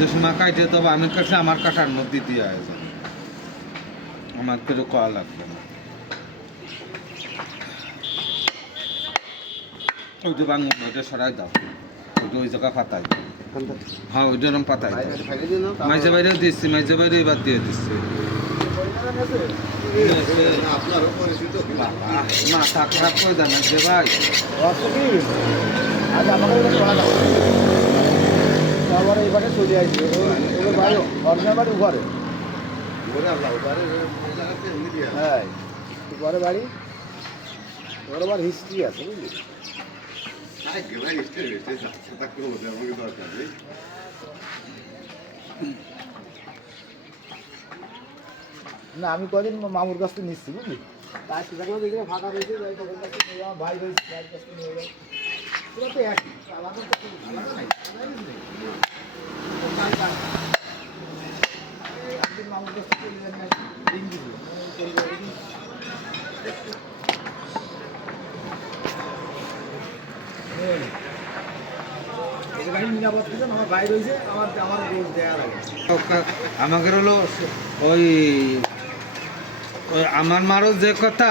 যে সময় কাটে তবে আমি কাছে আমার কাটার মধ্যে দিয়ে আসবে আমার কেউ কয়া লাগবে না ওইটা বাঙুন ওইটা সরাই দাও ওইটা ওই জায়গা পাতাই হ্যাঁ ওইটা রকম পাতাই মাঝে বাইরেও দিচ্ছি মাঝে বাইরে এবার দিয়ে দিচ্ছি মাথা খারাপ করে দেন যে ভাই আবার এইবারে চলে আসবে ওদের বাড়ি অরিজিনাল বাড়ি উপরে হ্যাঁ উপরে বাড়ি ওর আবার হিস্ট্রি আছে বুঝলি না আমি কদিন মামুর কাছ থেকে নিচ্ছি বুঝলি তাই সেটাগুলো দেখে ফাঁকা রয়েছে আমার ভাই রয়েছে ভাইয়ের কাছ থেকে নিয়ে যাই পুরো তো একই আলাদা তো আলাদা নাই মামুর কাছ থেকে লিঙ্ক দিব আমার ভাই রয়েছে আমার দেয়া লাগে আমাকে হলো ওই ওই আমার মারও যে কথা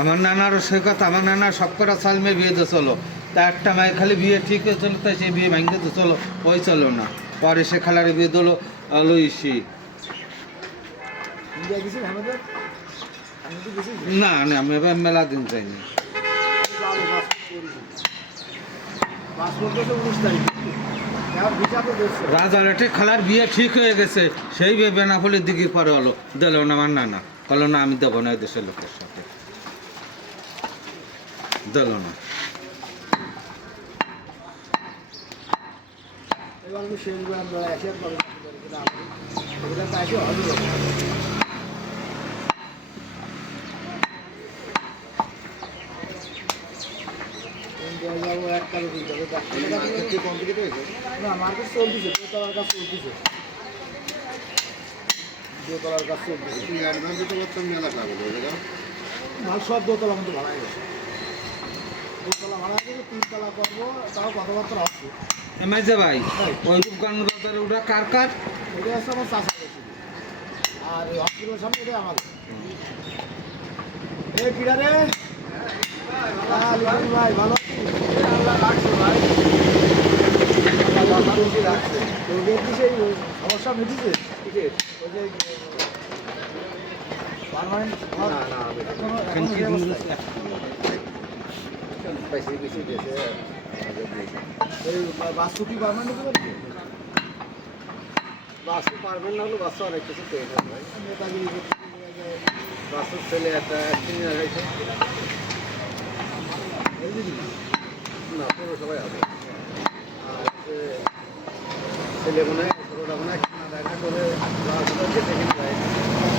আমার নানারও সে কথা আমার নানা সব কটা সাল মেয়ে বিয়ে তো চলো তা একটা মায়ের খালি বিয়ে ঠিক হয়ে চলো তাই সেই বিয়ে ভাঙতে তো চলো ওই চলো না পরে সে খালারে বিয়ে দিলো লইসি না না আমি এবার মেলা দিন চাইনি রাজারহাটে খালার বিয়ে ঠিক হয়ে গেছে সেই বিয়ে বেনাফলের দিকে পরে হলো দিল না আমার নানা বলো না আমি দেবো না দেশের লোকের সাথে দিল না মার্কেট চলতেছে দোতলার কাজ চলতেছে দোতলার কাজ চলতেছে মাল সব দোতলা মধ্যে ভাড়া গেছে দোতলা ভাড়া গেছে 3 তলা করবো তাও কথাবার্তা হচ্ছে এমআইজে ভাই ওই দোকান বাজারে ওটা কার কার এটা হচ্ছে আমার চাষা গেছে আর এই হসপিটালের সামনে এটা আমার এই কিরা রে ভাই ভালো সমস্যা মিটিছে বাস্তু কি পারবেন বাস্তু পারবেন না হলে বাস্তু অনেক কিছু পেয়ে থাকবে বাস্তুর ছেলে একটা হয়েছে না পুরো সবাই হবে আর ছেলে মনে হয় ছোটোটা মনে হয় দেখা করে সেকেন্ড